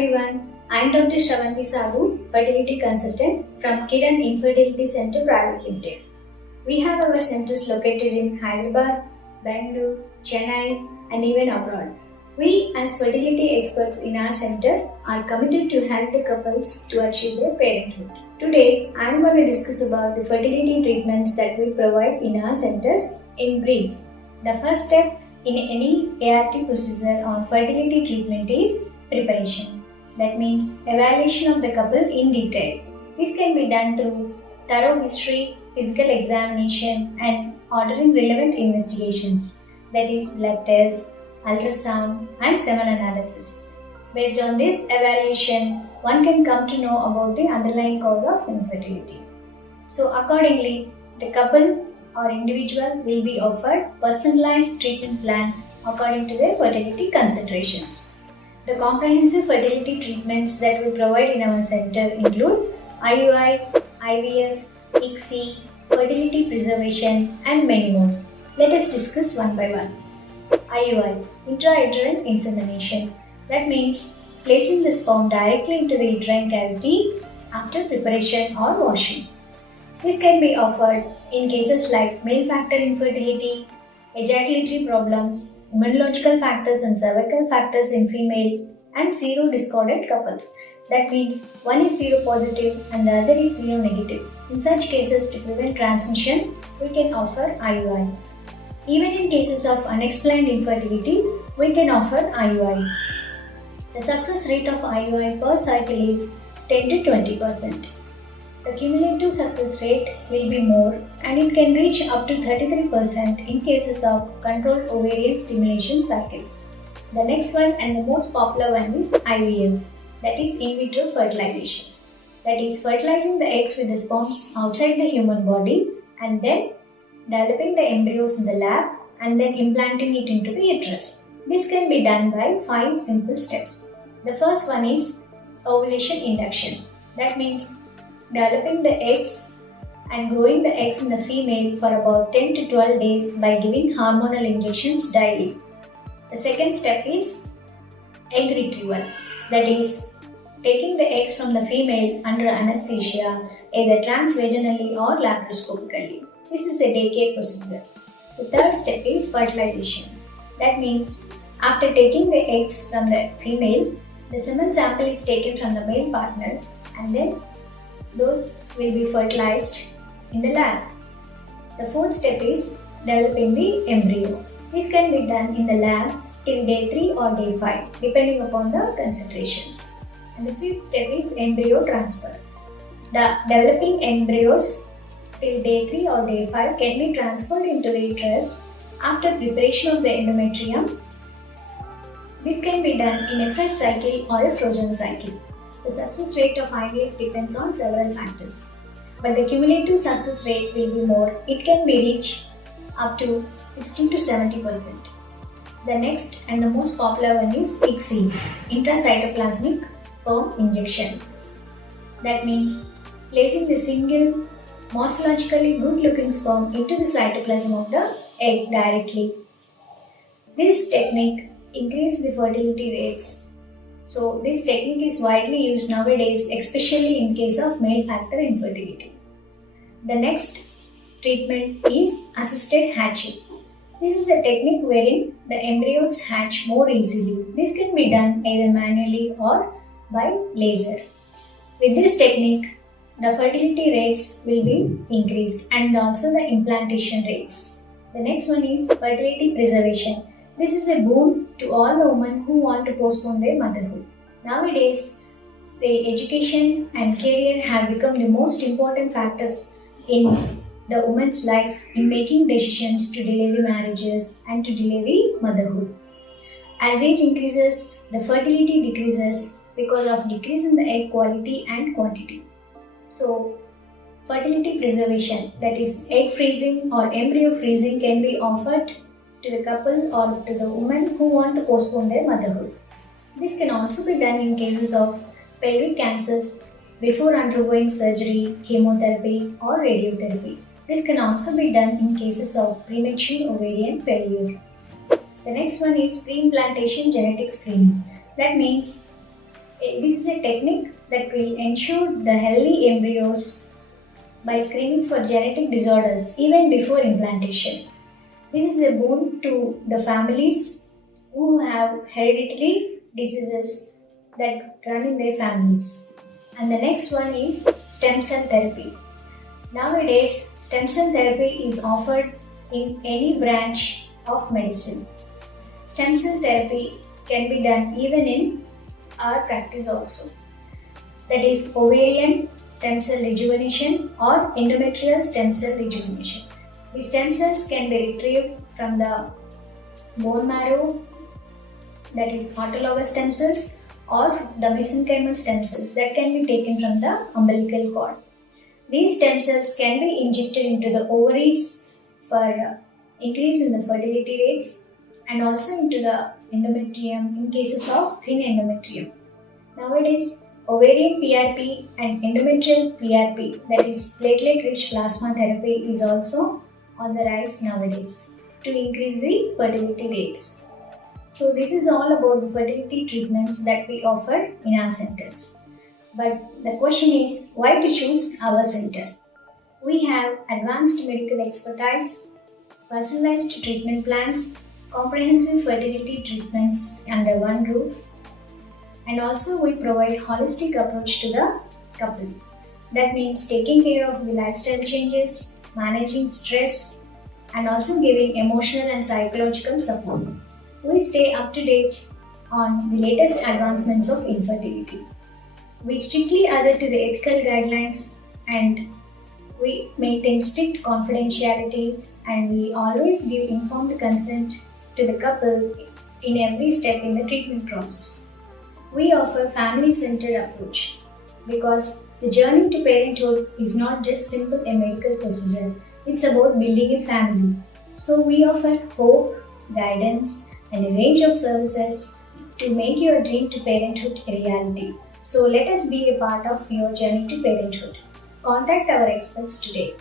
everyone, I am Dr. Shravanti Sabu, fertility consultant from Kiran Infertility Center Private Limited. We have our centers located in Hyderabad, Bangalore, Chennai, and even abroad. We, as fertility experts in our center, are committed to help the couples to achieve their parenthood. Today, I am going to discuss about the fertility treatments that we provide in our centers in brief. The first step in any ART procedure or fertility treatment is preparation. That means evaluation of the couple in detail. This can be done through thorough history, physical examination, and ordering relevant investigations, that is blood tests, ultrasound, and semen analysis. Based on this evaluation, one can come to know about the underlying cause of infertility. So accordingly, the couple or individual will be offered personalized treatment plan according to their fertility considerations. The comprehensive fertility treatments that we provide in our center include IUI, IVF, ICSI, fertility preservation, and many more. Let us discuss one by one. IUI, intrauterine insemination. That means placing the sperm directly into the uterine cavity after preparation or washing. This can be offered in cases like male factor infertility, ejaculatory problems, immunological factors and cervical factors in female, and serodiscordant couples. That means one is seropositive and the other is seronegative. In such cases, to prevent transmission, we can offer IUI. Even in cases of unexplained infertility, we can offer IUI. The success rate of IUI per cycle is 10 to 20%. The cumulative success rate will be more and it can reach up to 33% in cases of controlled ovarian stimulation cycles. The next one and the most popular one is IVF, that is in vitro fertilization. That is fertilizing the eggs with the sperms outside the human body and then developing the embryos in the lab and then implanting it into the uterus. This can be done by 5 simple steps. The first one is ovulation induction. That means developing the eggs and growing the eggs in the female for about 10 to 12 days by giving hormonal injections daily. The second step is egg retrieval, that is taking the eggs from the female under anesthesia either transvaginally or laparoscopically. This is a daycare procedure. The third step is fertilization. That means after taking the eggs from the female, the semen sample is taken from the male partner and then those will be fertilized in the lab. The fourth step is developing the embryo. This can be done in the lab till day 3 or day 5 depending upon the considerations. And the fifth step is embryo transfer. The developing embryos till day 3 or day 5 can be transferred into the uterus after preparation of the endometrium. This can be done in a fresh cycle or a frozen cycle. The success rate of IVF depends on several factors, but the cumulative success rate will be more. It can be reached up to 60 to 70%. The next and the most popular one is ICSI, intracytoplasmic sperm injection. That means placing the single morphologically good looking sperm into the cytoplasm of the egg directly. This technique increases the fertility rates. So this technique is widely used nowadays, especially in case of male factor infertility. The next treatment is assisted hatching. This is a technique wherein the embryos hatch more easily. This can be done either manually or by laser. With this technique, the fertility rates will be increased and also the implantation rates. The next one is fertility preservation. This is a boon to all the women who want to postpone their motherhood. Nowadays, the education and career have become the most important factors in the woman's life in making decisions to delay the marriages and to delay the motherhood. As age increases, the fertility decreases because of decrease in the egg quality and quantity. So, fertility preservation, that is egg freezing or embryo freezing, can be offered to the couple or to the women who want to postpone their motherhood. This can also be done in cases of pelvic cancers before undergoing surgery, chemotherapy or radiotherapy. This can also be done in cases of premature ovarian failure. The next one is pre-implantation genetic screening. That means This is a technique that will ensure the healthy embryos by screening for genetic disorders even before implantation. This is a boon to the families who have hereditary diseases that run in their families. And the next one is stem cell therapy. Nowadays, stem cell therapy is offered in any branch of medicine. Stem cell therapy can be done even in our practice also. That is ovarian stem cell rejuvenation or endometrial stem cell rejuvenation. The stem cells can be retrieved from the bone marrow, that is autologous stem cells, or the mesenchymal stem cells that can be taken from the umbilical cord. These stem cells can be injected into the ovaries for increase in the fertility rates and also into the endometrium in cases of thin endometrium. Nowadays, ovarian PRP and endometrial PRP, that is platelet rich plasma therapy, is also on the rise nowadays to increase the fertility rates. So this is all about the fertility treatments that we offer in our centers. But the question is, why to choose our center? We have advanced medical expertise, personalized treatment plans, comprehensive fertility treatments under one roof, and also we provide holistic approach to the couple. That means taking care of the lifestyle changes, managing stress, and also giving emotional and psychological support. We stay up to date on the latest advancements of infertility. We strictly adhere to the ethical guidelines and we maintain strict confidentiality, and we always give informed consent to the couple in every step in the treatment process. We offer family-centered approach because the journey to parenthood is not just simple a medical procedure, it's about building a family. So we offer hope, guidance, and a range of services to make your dream to parenthood a reality. So let us be a part of your journey to parenthood. Contact our experts today.